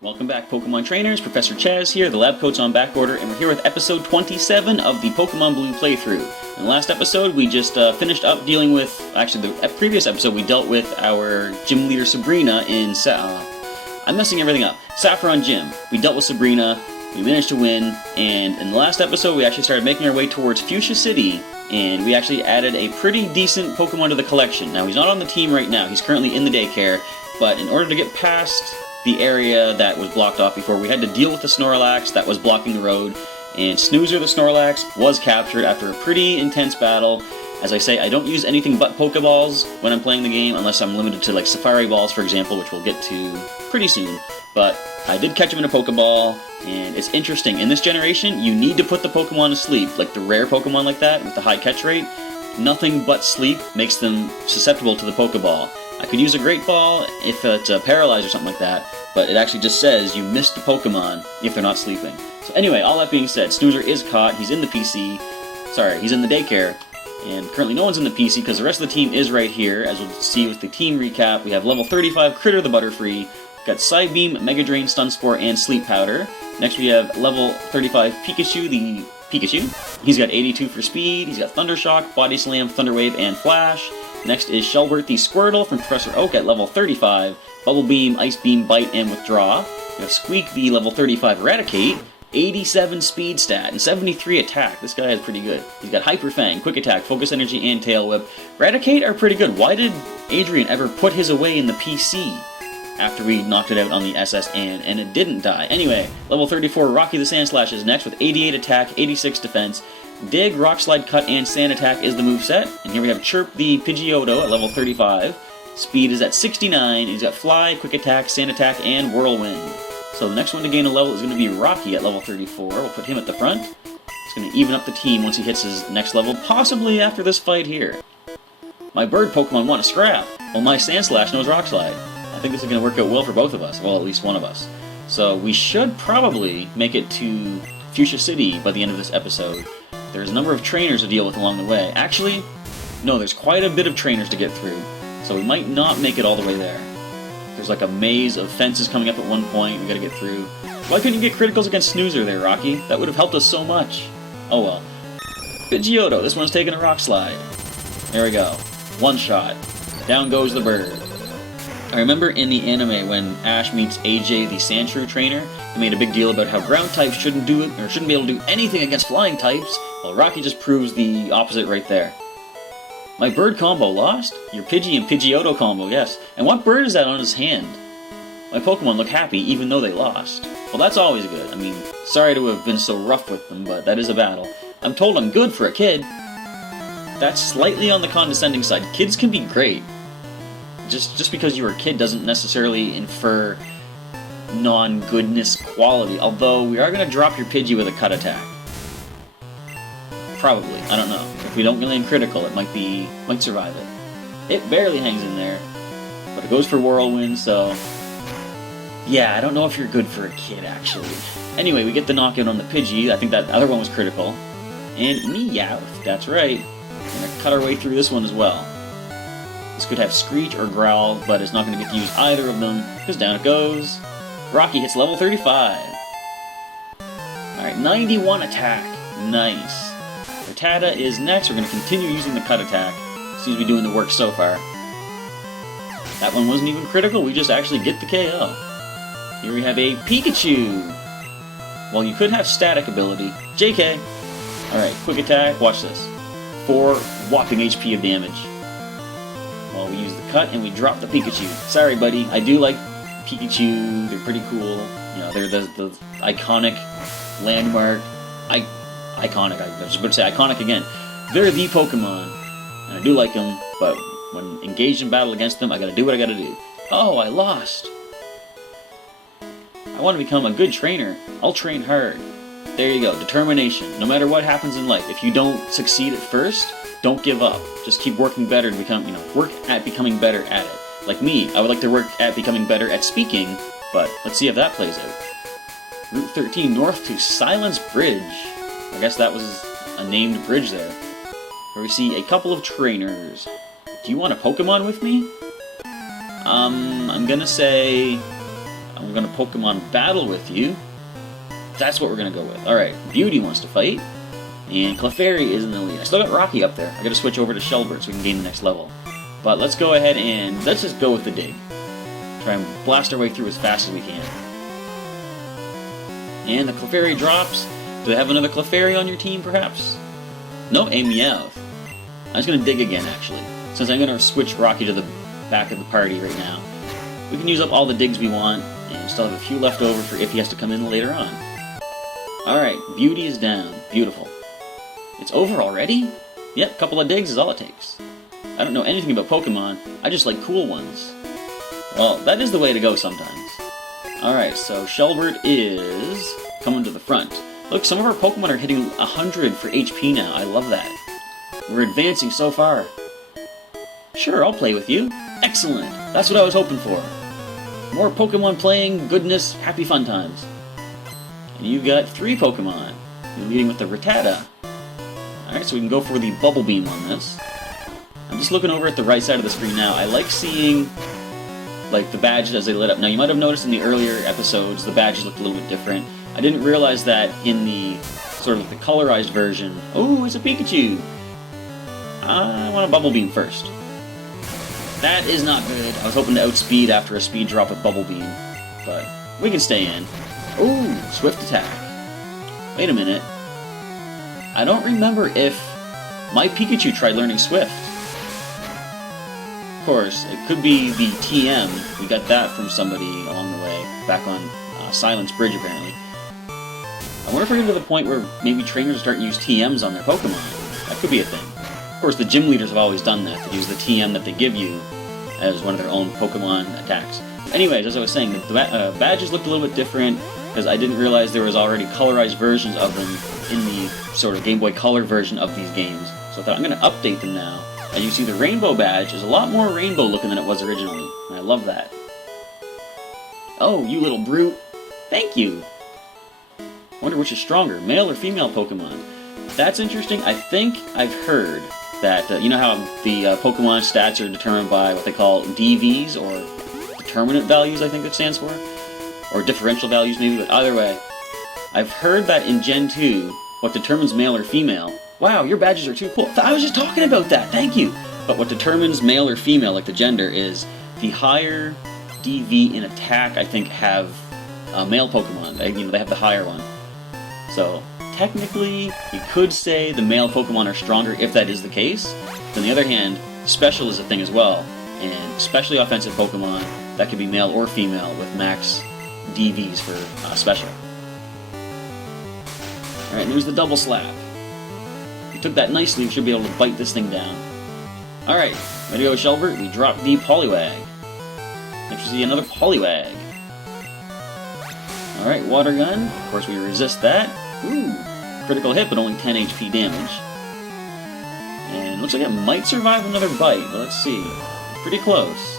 Welcome back, Pokemon trainers. Professor Chaz here, the lab coat's on back order, and we're here with episode 27 of the Pokemon Blue playthrough. In the last episode, we just finished up dealing with, actually the previous episode, we dealt with our gym leader Sabrina in, I'm messing everything up, Saffron Gym. We dealt with Sabrina, we managed to win, and in the last episode, we actually started making our way towards Fuchsia City, and we actually added a pretty decent Pokemon to the collection. Now, he's not on the team right now, he's currently in the daycare, but in order to get past the area that was blocked off before, we had to deal with the Snorlax that was blocking the road, and Snoozer the Snorlax was captured after a pretty intense battle. As I say, I don't use anything but Pokeballs when I'm playing the game, unless I'm limited to like Safari Balls, for example, which we'll get to pretty soon. But I did catch him in a Pokeball, and it's interesting. In this generation, you need to put the Pokemon to sleep, like the rare Pokemon like that, with the high catch rate. Nothing but sleep makes them susceptible to the Pokeball. I could use a Great Ball if it's paralyzed or something like that, but it actually just says you missed the Pokemon if they're not sleeping. So anyway, all that being said, Snoozer is caught, he's in the PC, he's in the daycare, and currently no one's in the PC because the rest of the team is right here. As we'll see with the team recap, we have level 35 Critter the Butterfree, got Psybeam, Mega Drain, Stun Spore, and Sleep Powder. Next we have level 35 Pikachu, the Pikachu. He's got 82 for speed, he's got Thunder Shock, Body Slam, Thunder Wave, and Flash. Next is Shelbert the Squirtle from Professor Oak at level 35, Bubble Beam, Ice Beam, Bite, and Withdraw. We have Squeak the level 35 Raticate, 87 speed stat, and 73 attack. This guy is pretty good. He's got Hyper Fang, Quick Attack, Focus Energy, and Tail Whip. Raticate are pretty good. Why did Adrian ever put his away in the PC after we knocked it out on the SS and it didn't die? Anyway, level 34 Rocky the Sandslash is next with 88 attack, 86 defense. Dig, Rock Slide, Cut, and Sand Attack is the moveset. And here we have Chirp the Pidgeotto at level 35. Speed is at 69. He's got Fly, Quick Attack, Sand Attack, and Whirlwind. So the next one to gain a level is going to be Rocky at level 34. We'll put him at the front. It's going to even up the team once he hits his next level, possibly after this fight here. My bird Pokemon want to scrap. Well, my Sandslash knows Rock Slide. I think this is going to work out well for both of us. Well, at least one of us. So we should probably make it to Fuchsia City by the end of this episode. There's a number of trainers to deal with along the way. Actually, no, there's quite a bit of trainers to get through, so we might not make it all the way there. There's like a maze of fences coming up at one point we gotta get through. Why couldn't you get criticals against Snoozer there, Rocky? That would have helped us so much. Oh well. Pidgeotto, this one's taking a Rock Slide. There we go. One shot. Down goes the bird. I remember in the anime when Ash meets AJ, the Sandshrew trainer, they made a big deal about how ground types shouldn't do it, or shouldn't be able to do anything against flying types. Well, Rocky just proves the opposite right there. My bird combo lost? Your Pidgey and Pidgeotto combo, yes. And what bird is that on his hand? My Pokemon look happy even though they lost. Well, that's always good. I mean, sorry to have been so rough with them, but that is a battle. I'm told I'm good for a kid. That's slightly on the condescending side. Kids can be great. Just because you were a kid doesn't necessarily infer non-goodness quality, although we are going to drop your Pidgey with a Cut Attack. Probably. I don't know. If we don't land critical, it might survive it. It barely hangs in there, but it goes for Whirlwind, so yeah, I don't know if you're good for a kid, actually. Anyway, we get the knockout on the Pidgey. I think that other one was critical. And Meowth, that's right. We're going to cut our way through this one as well. This could have Screech or Growl, but it's not going to get to use either of them, because down it goes. Rocky hits level 35. Alright, 91 attack. Nice. Rattata is next. We're going to continue using the Cut Attack. Seems to be doing the work so far. That one wasn't even critical, we just actually get the KO. Here we have a Pikachu. Well, you could have Static ability. JK. Alright, Quick Attack, watch this. 4 whopping HP of damage. Well, we use the Cut and we drop the Pikachu. Sorry, buddy. I do like Pikachu. They're pretty cool. You know, they're the iconic landmark. Iconic. I was about to say iconic again. They're the Pokemon, and I do like them. But when engaged in battle against them, I gotta do what I gotta do. Oh, I lost. I want to become a good trainer. I'll train hard. There you go. Determination. No matter what happens in life, if you don't succeed at first, don't give up. Just keep working better to become, work at becoming better at it. Like me, I would like to work at becoming better at speaking, but let's see if that plays out. Route 13 north to Silence Bridge. I guess that was a named bridge there. Where we see a couple of trainers. Do you want a Pokemon with me? I'm gonna say I'm going to Pokemon battle with you. That's what we're going to go with. Alright, Beauty wants to fight. And Clefairy is in the lead. I still got Rocky up there. I got to switch over to Shelbert so we can gain the next level. But let's go ahead and let's just go with the dig. Try and blast our way through as fast as we can. And the Clefairy drops. Do they have another Clefairy on your team, perhaps? No, a Meowth. I'm just going to dig again, actually. Since I'm going to switch Rocky to the back of the party right now. We can use up all the digs we want, and still have a few left over for if he has to come in later on. Alright, Beauty is down. Beautiful. It's over already? Yep, a couple of digs is all it takes. I don't know anything about Pokemon, I just like cool ones. Well, that is the way to go sometimes. Alright, so Shelbert is coming to the front. Look, some of our Pokemon are hitting 100 for HP now. I love that. We're advancing so far. Sure, I'll play with you. Excellent! That's what I was hoping for. More Pokemon playing, goodness, happy fun times. And you've got 3 Pokemon. You're leading with the Rattata. Alright, so we can go for the Bubble Beam on this. I'm just looking over at the right side of the screen now. I like seeing like the badges as they lit up. Now, you might have noticed in the earlier episodes the badges looked a little bit different. I didn't realize that in the sort of the colorized version. Oh, it's a Pikachu! I want a Bubble Beam first. That is not good. I was hoping to outspeed after a speed drop with Bubble Beam, but we can stay in. Ooh, Swift Attack. Wait a minute. I don't remember if my Pikachu tried learning Swift. Of course, it could be the TM. We got that from somebody along the way, back on Silence Bridge apparently. I wonder if we're getting to the point where maybe trainers are starting to use TMs on their Pokemon. That could be a thing. Of course, the gym leaders have always done that. They use the TM that they give you as one of their own Pokemon attacks. Anyways, as I was saying, the badges looked a little bit different because I didn't realize there was already colorized versions of them in the sort of Game Boy Color version of these games. So I thought I'm going to update them now. As you see, the rainbow badge is a lot more rainbow looking than it was originally, and I love that. Oh, you little brute. Thank you. Wonder which is stronger, male or female Pokemon. That's interesting. I think I've heard that, you know how the Pokemon stats are determined by what they call DVs, or determinant values, I think it stands for? Or differential values, maybe, but either way. I've heard that in Gen 2, what determines male or female... Wow, your badges are too cool. I was just talking about that, thank you! But what determines male or female, like the gender, is the higher DV in attack, I think, have male Pokemon. You know, they have the higher one. So, technically, you could say the male Pokemon are stronger if that is the case. But on the other hand, special is a thing as well. And especially offensive Pokemon, that could be male or female with max DVs for special. Alright, and there's the double slap. We took that nicely, we should be able to bite this thing down. Alright, ready to go, Shelbert? We drop the Poliwag. Next we see another Poliwag. Alright, Water Gun. Of course we resist that. Ooh, critical hit, but only 10 HP damage. And looks like it might survive another bite, but let's see. Pretty close.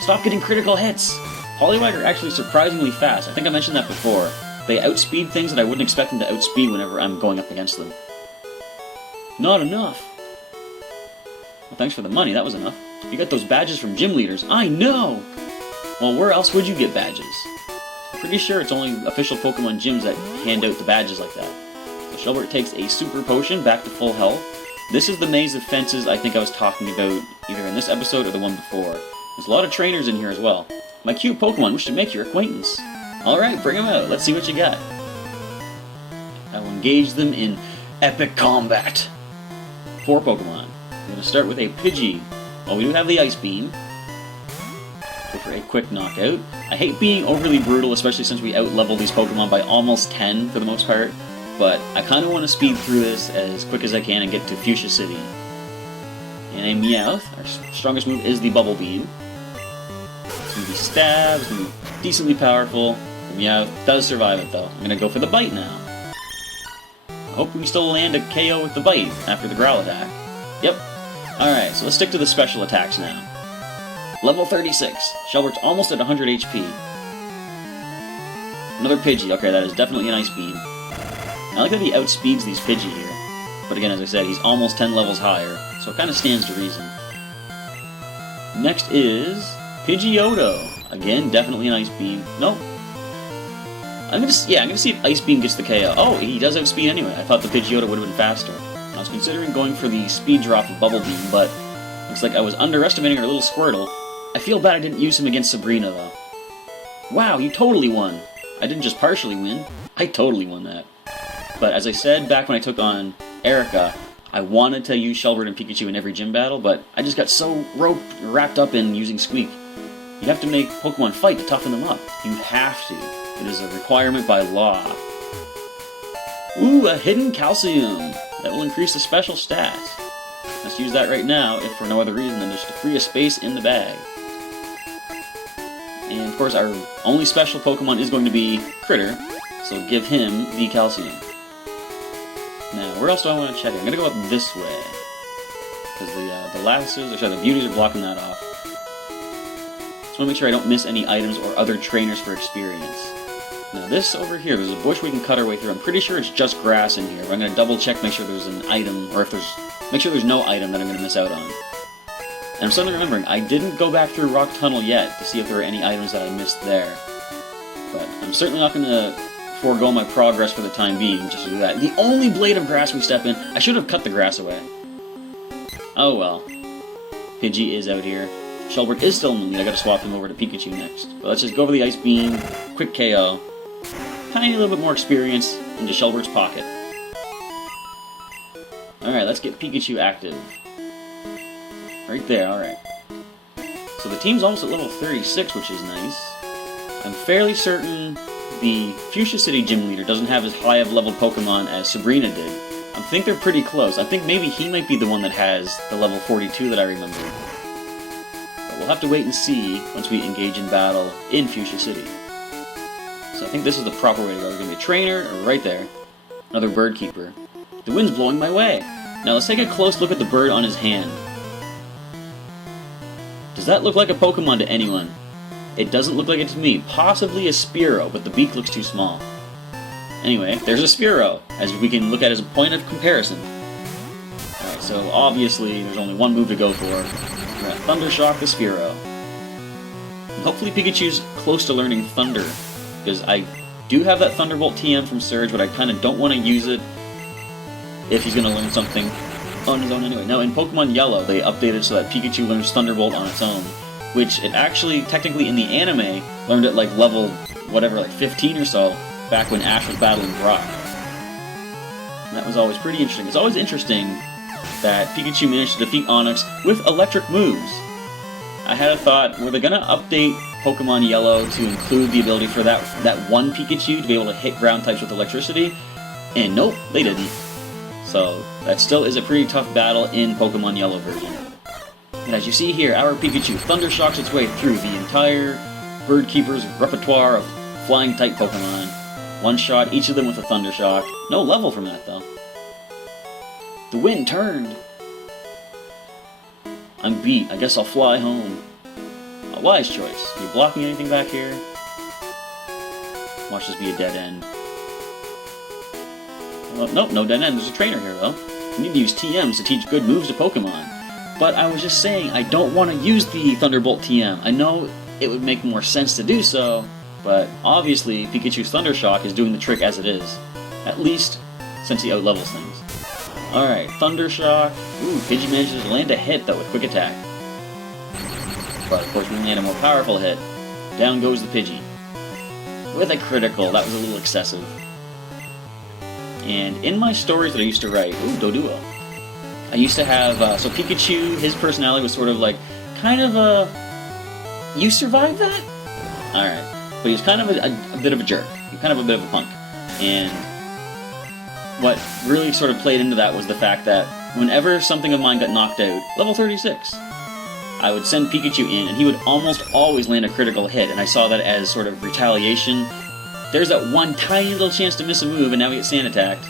Stop getting critical hits! Poliwag are actually surprisingly fast. I think I mentioned that before. They outspeed things that I wouldn't expect them to outspeed whenever I'm going up against them. Not enough! Well, thanks for the money, that was enough. You got those badges from gym leaders. I know! Well, where else would you get badges? Pretty sure it's only official Pokemon gyms that hand out the badges like that. So Shelbert takes a Super Potion back to full health. This is the maze of fences I think I was talking about either in this episode or the one before. There's a lot of trainers in here as well. My cute Pokemon wish to make your acquaintance. Alright, bring them out. Let's see what you got. I will engage them in epic combat. 4 Pokemon. I'm going to start with a Pidgey. Well, we do have the Ice Beam. Go for a quick knockout. I hate being overly brutal, especially since we out-level these Pokemon by almost 10 for the most part. But I kind of want to speed through this as quick as I can and get to Fuchsia City. And a Meowth. Our strongest move is the Bubble Beam. It's going to be Stab. It's going to be decently powerful. The Meowth does survive it though. I'm going to go for the Bite now. I hope we still land a KO with the Bite after the Growl attack. Yep. Alright, so let's stick to the special attacks now. Level 36. Shelbert's almost at 100 HP. Another Pidgey. Okay, that is definitely an Ice Beam. I like that he outspeeds these Pidgey here. But again, as I said, he's almost 10 levels higher, so it kind of stands to reason. Next is Pidgeotto. Again, definitely an Ice Beam. Nope. I'm gonna see if Ice Beam gets the KO. Oh, he does have speed anyway. I thought the Pidgeotto would have been faster. I was considering going for the speed drop of Bubble Beam, but looks like I was underestimating our little Squirtle. I feel bad I didn't use him against Sabrina, though. Wow, you totally won. I didn't just partially win. I totally won that. But as I said back when I took on Erica, I wanted to use Shelbert and Pikachu in every gym battle, but I just got so wrapped up in using Squeak. You have to make Pokemon fight to toughen them up. You have to. It is a requirement by law. Ooh, a hidden calcium! That will increase the special stats. Let's use that right now, if for no other reason than just to free a space in the bag. And of course, our only special Pokemon is going to be Critter, so give him the calcium. Now, where else do I want to check it? I'm going to go up this way. Because the lasses, or sorry, the beauties are blocking that off. Just want to make sure I don't miss any items or other trainers for experience. Now this over here, there's a bush we can cut our way through. I'm pretty sure it's just grass in here, but I'm going to double check, make sure there's an item, or if there's, make sure there's no item that I'm going to miss out on. And I'm suddenly remembering, I didn't go back through Rock Tunnel yet to see if there were any items that I missed there. But I'm certainly not going to forego my progress for the time being just to do that. The only blade of grass we step in, I should have cut the grass away. Oh well. Pidgey is out here. Shelbert is still in the lead. I gotta swap him over to Pikachu next. But let's just go over the Ice Beam, quick KO. Tiny little bit more experience into Shelbert's pocket. Alright, let's get Pikachu active. Right there, alright. So the team's almost at level 36, which is nice. I'm fairly certain the Fuchsia City gym leader doesn't have as high of leveled Pokemon as Sabrina did. I think they're pretty close. I think maybe he might be the one that has the level 42 that I remember. But we'll have to wait and see once we engage in battle in Fuchsia City. So I think this is the proper way to go. There's going to be a trainer right there. Another bird keeper. The wind's blowing my way. Now let's take a close look at the bird on his hand. Does that look like a Pokemon to anyone? It doesn't look like it to me. Possibly a Spearow, but the beak looks too small. Anyway, there's a Spearow, as we can look at as a point of comparison. Alright, so obviously there's only one move to go for. We're going to Thunder Shock the Spearow. And hopefully Pikachu's close to learning Thunder, because I do have that Thunderbolt TM from Surge, but I kind of don't want to use it if he's going to learn something on his own anyway. Now, in Pokemon Yellow, they updated so that Pikachu learns Thunderbolt on its own, which it actually, technically in the anime, learned at like level, whatever, like 15 or so, back when Ash was battling Brock. And that was always pretty interesting. It's always interesting that Pikachu managed to defeat Onix with electric moves. I had a thought, were they going to update Pokemon Yellow to include the ability for that one Pikachu to be able to hit ground types with electricity? And nope, they didn't. So that still is a pretty tough battle in Pokemon Yellow version. And as you see here, our Pikachu Thunder Shocks its way through the entire Bird Keeper's repertoire of flying-type Pokemon. One shot, each of them with a Thunder Shock. No level from that, though. The wind turned. I'm beat. I guess I'll fly home. A wise choice. Are you blocking anything back here? Watch this be a dead end. Well, nope, no dead end. There's a trainer here, though. You need to use TMs to teach good moves to Pokemon. But I was just saying, I don't want to use the Thunderbolt TM. I know it would make more sense to do so, but obviously Pikachu's Thunder Shock is doing the trick as it is. At least, since he outlevels things. Alright, Thunder Shock. Ooh, Pidgey manages to land a hit, though, with Quick Attack. But, of course, we land a more powerful hit. Down goes the Pidgey. With a critical. That was a little excessive. And in my stories that I used to write... Ooh, Doduo. I used to have... so Pikachu, his personality was sort of like... Kind of a... You survived that? Alright. But he was kind of a bit of a jerk. He was kind of a bit of a punk. And... what really sort of played into that was the fact that whenever something of mine got knocked out, level 36, I would send Pikachu in, and he would almost always land a critical hit, and I saw that as sort of retaliation. There's that one tiny little chance to miss a move, and now we get sand attacked.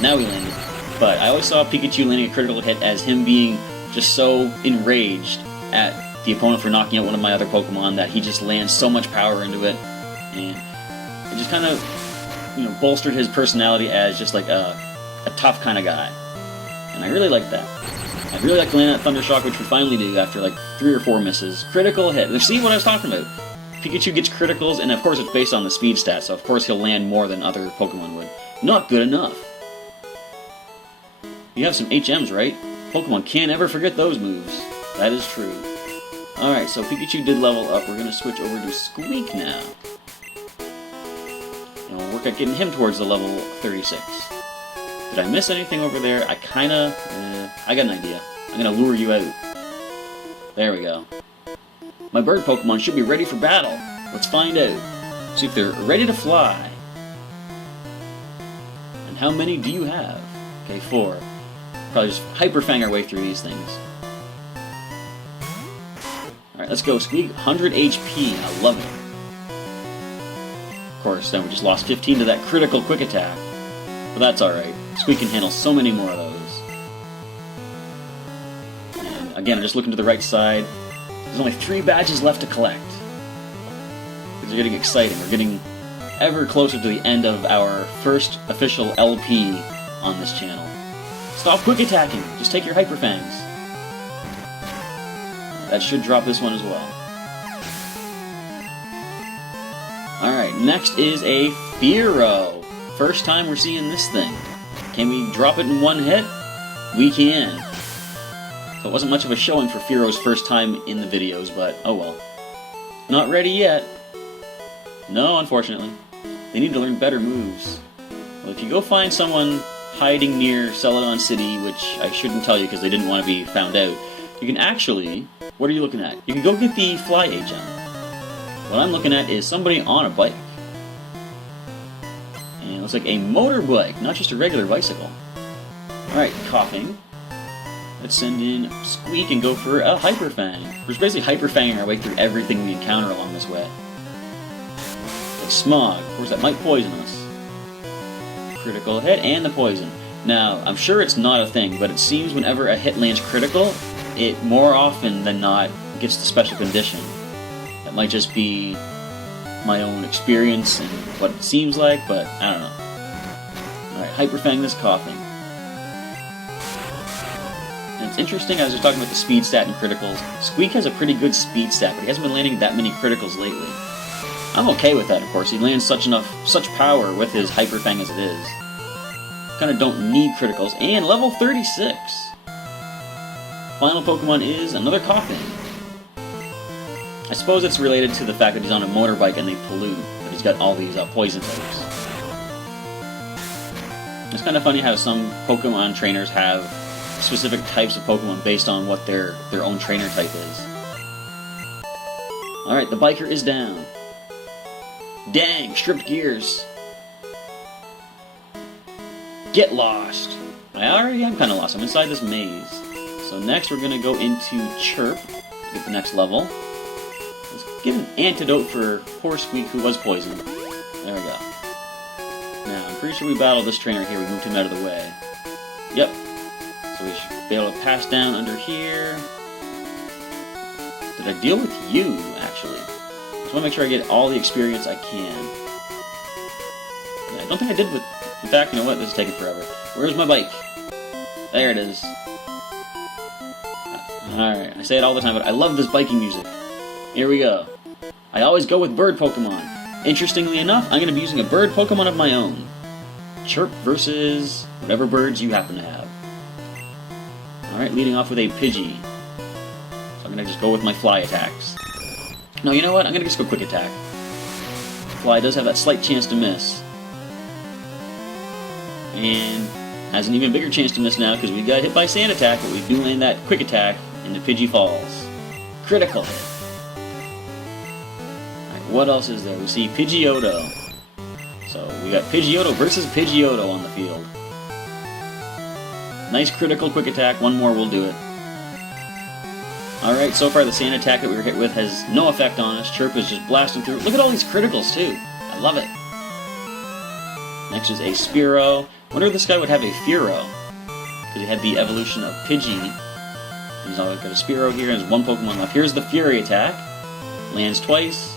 Now we landed. But I always saw Pikachu landing a critical hit as him being just so enraged at the opponent for knocking out one of my other Pokemon that he just lands so much power into it, and it just kind of... you know, bolstered his personality as just like a tough kind of guy. And I really like that. I'd really like to land that Thunder Shock, which we finally do after like 3 or 4 misses. Critical hit. See what I was talking about? Pikachu gets criticals, and of course it's based on the speed stat, so of course he'll land more than other Pokemon would. Not good enough. You have some HMs, right? Pokemon can't ever forget those moves. That is true. Alright, so Pikachu did level up. We're going to switch over to Squeak now. And we'll work at getting him towards the level 36. Did I miss anything over there? I kinda... I got an idea. I'm gonna lure you out. There we go. My bird Pokemon should be ready for battle. Let's find out. See if they're ready to fly. And how many do you have? Okay, 4. Probably just Hyper Fang our way through these things. Alright, let's go, Squeak. 100 HP. I love it. Of course, then we just lost 15 to that critical quick attack. But that's alright. Squeak can handle so many more of those. And again, I'm just looking to the right side. There's only 3 badges left to collect. These are getting exciting. We're getting ever closer to the end of our first official LP on this channel. Stop quick attacking! Just take your Hyper Fangs. That should drop this one as well. Alright, next is a Fearow. First time we're seeing this thing. Can we drop it in one hit? We can. So it wasn't much of a showing for Fearow's first time in the videos, but oh well. Not ready yet. No, unfortunately. They need to learn better moves. Well, if you go find someone hiding near Celadon City, which I shouldn't tell you because they didn't want to be found out, you can actually... What are you looking at? You can go get the Fly HM. What I'm looking at is somebody on a bike. And it looks like a motorbike, not just a regular bicycle. Alright, coughing. Let's send in Squeak and go for a Hyper Fang. We're just basically Hyper Fanging our way through everything we encounter along this way. Like Smog, of course that might poison us. Critical hit and the poison. Now, I'm sure it's not a thing, but it seems whenever a hit lands critical, it more often than not gets the special condition. That might just be my own experience and what it seems like, but I don't know. Alright, Hyper Fang this coughing. And it's interesting, I was just talking about the speed stat and criticals. Squeak has a pretty good speed stat, but he hasn't been landing that many criticals lately. I'm okay with that, of course. He lands such power with his Hyper Fang as it is. Kinda don't need criticals. And level 36! Final Pokemon is another coughing. I suppose it's related to the fact that he's on a motorbike and they pollute, but he's got all these poison types. It's kind of funny how some Pokemon trainers have specific types of Pokemon based on what their own trainer type is. Alright, the biker is down. Dang, stripped gears. Get lost. I already am kind of lost. I'm inside this maze. So next we're going to go into Chirp, get the next level. Let's get an antidote for poor Squeak who was poisoned. There we go. Now, I'm pretty sure we battled this trainer here. We moved him out of the way. Yep. So we should be able to pass down under here. Did I deal with you, actually? I just want to make sure I get all the experience I can. Yeah, I don't think I did with... In fact, you know what? This is taking forever. Where's my bike? There it is. Alright, I say it all the time, but I love this biking music. Here we go. I always go with bird Pokemon. Interestingly enough, I'm going to be using a bird Pokemon of my own. Chirp versus whatever birds you happen to have. Alright, leading off with a Pidgey. So I'm going to just go with my fly attacks. No, you know what? I'm going to just go quick attack. Fly does have that slight chance to miss. And has an even bigger chance to miss now because we got hit by Sand Attack, but we do land that quick attack into Pidgey Falls. Critical hit. Alright, what else is there? We see Pidgeotto. So we got Pidgeotto versus Pidgeotto on the field. Nice critical quick attack. One more will do it. Alright, so far the Sand Attack that we were hit with has no effect on us. Chirp is just blasting through. Look at all these criticals too. I love it. Next is a Spearow. I wonder if this guy would have a Fearow. Because he had the evolution of Pidgey. He's now got a Spearow here and there's one Pokemon left. Here's the Fury attack. Lands twice.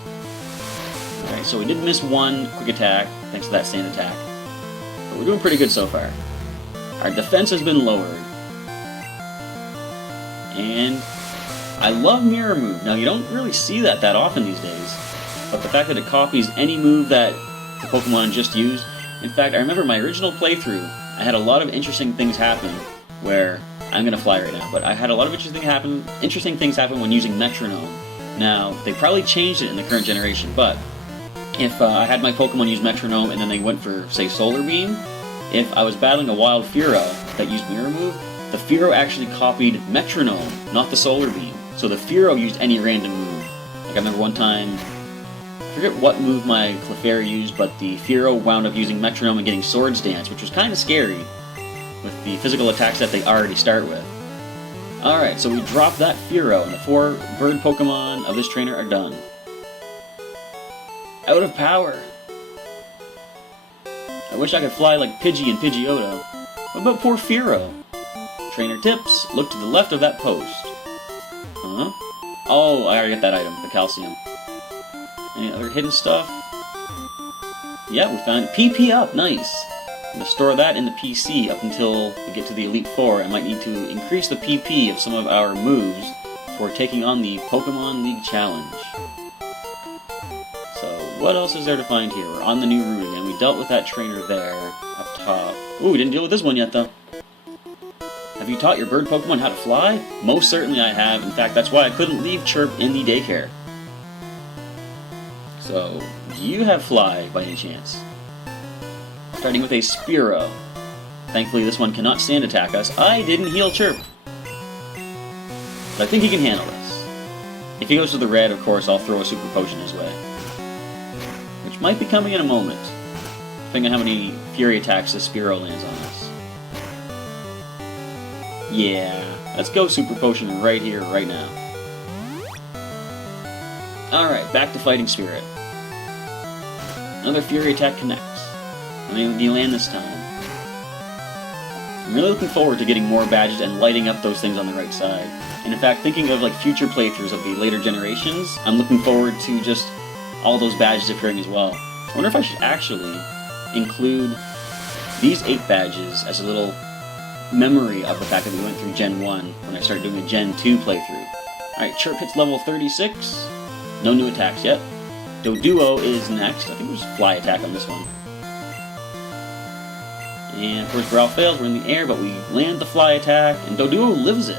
Alright, so we did miss one quick attack thanks to that Sand Attack. But we're doing pretty good so far. Our defense has been lowered. And I love Mirror Move. Now, you don't really see that often these days, but the fact that it copies any move that the Pokemon just used. In fact, I remember my original playthrough, I had a lot of interesting things happen where, I'm going to fly right now, but I had a lot of interesting things happen when using Metronome. Now, they probably changed it in the current generation, but if I had my Pokemon use Metronome and then they went for, say, Solar Beam, if I was battling a Wild Fearow that used Mirror Move, the Fearow actually copied Metronome, not the Solar Beam. So the Fearow used any random move. Like I remember one time, I forget what move my Clefairy used, but the Fearow wound up using Metronome and getting Swords Dance, which was kind of scary with the physical attacks that they already start with. Alright, so we drop that Fearow, and the 4 bird Pokemon of this trainer are done. Out of power! I wish I could fly like Pidgey and Pidgeotto. What about poor Fearow? Trainer tips, look to the left of that post. Huh? Oh, I already got that item, the calcium. Any other hidden stuff? Yeah, we found PP up, nice. I'm going to store that in the PC up until we get to the Elite Four. I might need to increase the PP of some of our moves for taking on the Pokemon League Challenge. So, what else is there to find here? We're on the new route again. We dealt with that trainer there, up top. Ooh, we didn't deal with this one yet, though. Have you taught your bird Pokemon how to fly? Most certainly I have. In fact, that's why I couldn't leave Chirp in the daycare. So, do you have Fly by any chance? Starting with a Spearow. Thankfully, this one cannot stand attack us. I didn't heal Chirp. But I think he can handle this. If he goes to the red, of course, I'll throw a Super Potion his way. Which might be coming in a moment, depending on how many Fury attacks this Spearow lands on us. Yeah, let's go Super Potion right here, right now. Alright, back to Fighting Spirit. Another Fury attack connects. How many do you land this time? I'm really looking forward to getting more badges and lighting up those things on the right side. And in fact, thinking of like future playthroughs of the later generations, I'm looking forward to just all those badges appearing as well. I wonder if I should actually include these 8 badges as a little memory of the fact that we went through Gen 1 when I started doing a Gen 2 playthrough. Alright, Chirp hits level 36. No new attacks yet. Doduo is next. I think there's a Fly attack on this one. And of course, Growl fails. We're in the air, but we land the Fly attack, and Doduo lives it.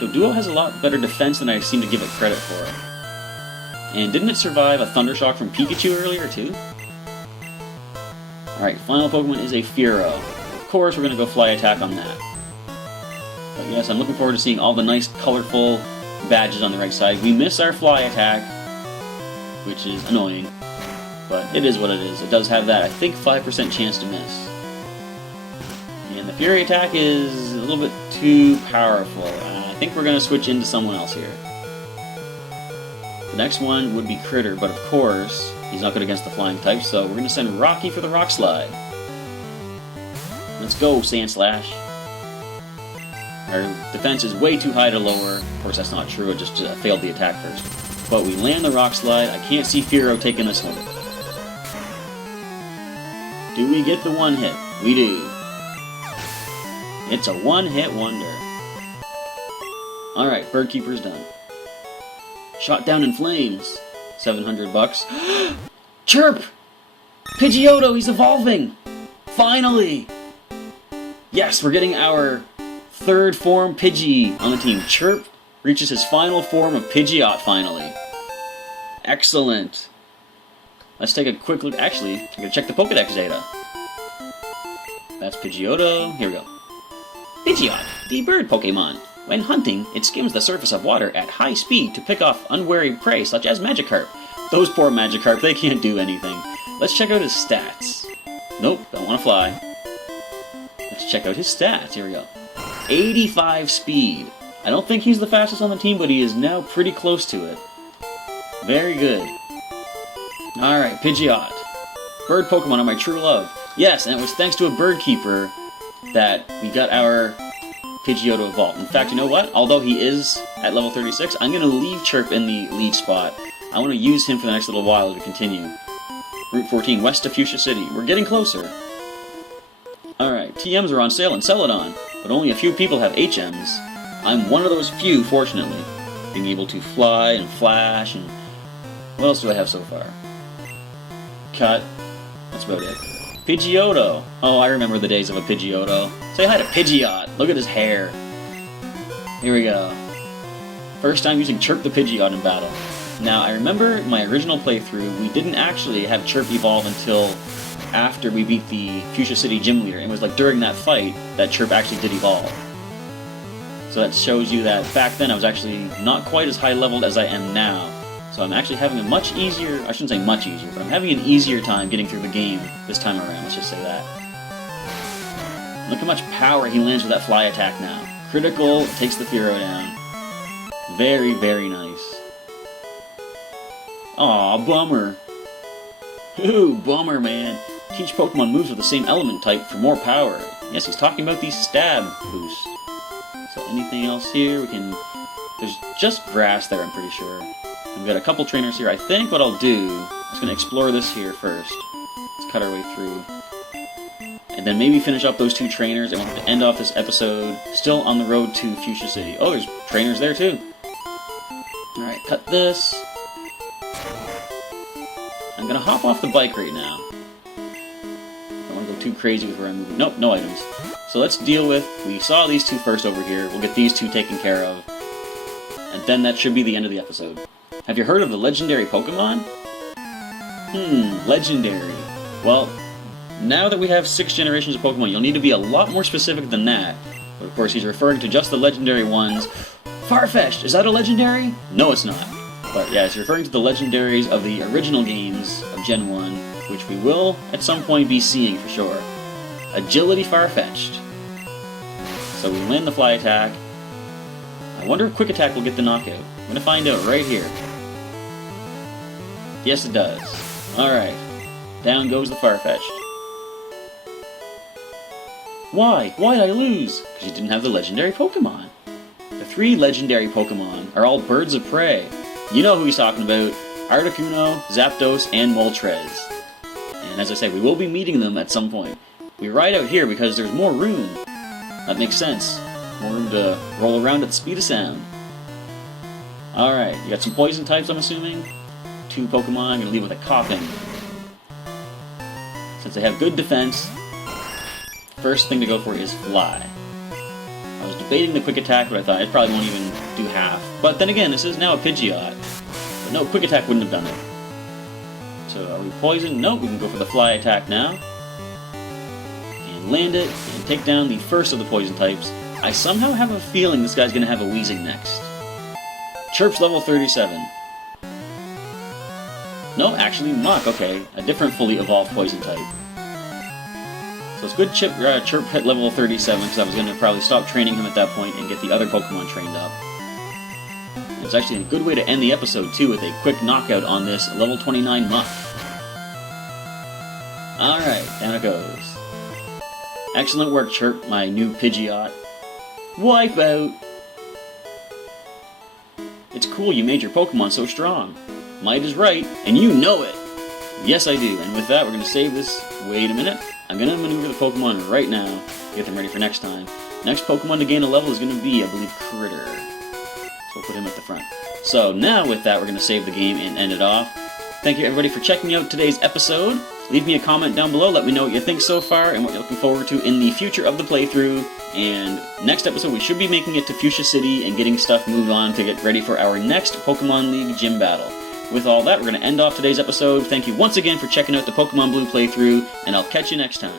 Doduo has a lot better defense than I seem to give it credit for. And didn't it survive a Thunder Shock from Pikachu earlier, too? Alright, final Pokemon is a Fearow. Of course, we're going to go Fly attack on that. But yes, I'm looking forward to seeing all the nice, colorful badges on the right side. We miss our Fly attack, which is annoying, but it is what it is. It does have that, I think, 5% chance to miss. And the Fury attack is a little bit too powerful. I think we're going to switch into someone else here. The next one would be Critter, but of course, he's not good against the flying type, so we're going to send Rocky for the Rock Slide. Let's go, Sandslash. Our defense is way too high to lower. Of course, that's not true. It just failed the attack first. But we land the Rock Slide. I can't see Fearow taking this one. Do we get the one hit? We do. It's a one-hit wonder. Alright, Bird Keeper's done. Shot down in flames. $700. Chirp! Pidgeotto, he's evolving! Finally! Yes, we're getting our 3rd form Pidgey on the team. Chirp reaches his final form of Pidgeot finally. Excellent. Let's take a quick look. Actually, I'm going to check the Pokedex data. That's Pidgeotto. Here we go. Pidgeot, the bird Pokemon. When hunting, it skims the surface of water at high speed to pick off unwary prey such as Magikarp. Those poor Magikarp, they can't do anything. Let's check out his stats. Nope, don't want to fly. Let's check out his stats. Here we go. 85 speed. I don't think he's the fastest on the team, but he is now pretty close to it. Very good. Alright, Pidgeot. Bird Pokemon are my true love. Yes, and it was thanks to a Bird Keeper that we got our Pidgeotto evolved. In fact, you know what? Although he is at level 36, I'm going to leave Chirp in the lead spot. I want to use him for the next little while as we continue. Route 14, west of Fuchsia City. We're getting closer. Alright, TMs are on sale in Celadon, but only a few people have HMs. I'm one of those few, fortunately, being able to fly and flash, and what else do I have so far? Cut. That's about it. Pidgeotto. Oh, I remember the days of a Pidgeotto. Say hi to Pidgeot. Look at his hair. Here we go. First time using Chirp the Pidgeot in battle. Now, I remember my original playthrough, we didn't actually have Chirp evolve until after we beat the Fuchsia City gym leader. It was like during that fight that Chirp actually did evolve. So that shows you that back then I was actually not quite as high leveled as I am now. So I'm actually having a much easier, I shouldn't say much easier, but I'm having an easier time getting through the game this time around, let's just say that. Look how much power he lands with that fly attack now. Critical, takes the Fearow down. Very, very nice. Aw, bummer. Ooh, bummer, man. Teach Pokemon moves with the same element type for more power. Yes, he's talking about the stab boost. So anything else here? We can... There's just grass there, I'm pretty sure. We've got a couple trainers here. I think what I'll do... I'm just going to explore this here first. Let's cut our way through. And then maybe finish up those two trainers, and we'll have to end off this episode still on the road to Fuchsia City. Oh, there's trainers there too. Alright, cut this. I'm going to hop off the bike right now. I don't want to go too crazy with where I'm moving. Nope, no items. So let's deal with... We saw these two first over here. We'll get these two taken care of. And then that should be the end of the episode. Have you heard of the legendary Pokemon? Legendary. Well, now that we have 6 generations of Pokemon, you'll need to be a lot more specific than that. But of course, he's referring to just the legendary ones. Farfetch'd! Is that a legendary? No, it's not. But yeah, he's referring to the legendaries of the original games of Gen 1, which we will, at some point, be seeing for sure. Agility Farfetch'd. So we land the fly attack. I wonder if Quick Attack will get the knockout. I'm going to find out right here. Yes, it does. Alright. Down goes the Farfetch'd. Why? Why did I lose? Because you didn't have the legendary Pokemon. The 3 legendary Pokemon are all birds of prey. You know who he's talking about. Articuno, Zapdos, and Moltres. And as I say, we will be meeting them at some point. We ride out here because there's more room. That makes sense. More room to roll around at the speed of sound. Alright, you got some poison types, I'm assuming. 2 Pokemon, I'm going to leave with a Coughing. Since they have good defense, first thing to go for is Fly. I was debating the Quick Attack, but I thought it probably won't even do half. But then again, this is now a Pidgeot. But no, Quick Attack wouldn't have done it. So are we poisoned? Nope, we can go for the Fly Attack now. And land it, and take down the first of the poison types. I somehow have a feeling this guy's going to have a Weezing next. Chirp's level 37. No, actually, Mach, okay. A different fully evolved poison type. So it's good Chirp hit level 37, because I was going to probably stop training him at that point and get the other Pokemon trained up. And it's actually a good way to end the episode, too, with a quick knockout on this level 29 Mach. Alright, down it goes. Excellent work, Chirp, my new Pidgeot. Wipeout! It's cool you made your Pokemon so strong. Might is right, and you know it! Yes, I do, and with that, we're going to save this. Wait a minute. I'm going to maneuver the Pokemon right now to get them ready for next time. Next Pokemon to gain a level is going to be, I believe, Critter. So we'll put him at the front. So now with that, we're going to save the game and end it off. Thank you everybody for checking out today's episode. Leave me a comment down below, let me know what you think so far and what you're looking forward to in the future of the playthrough. And next episode we should be making it to Fuchsia City and getting stuff moved on to get ready for our next Pokemon League gym battle. With all that, we're going to end off today's episode. Thank you once again for checking out the Pokemon Blue playthrough, and I'll catch you next time.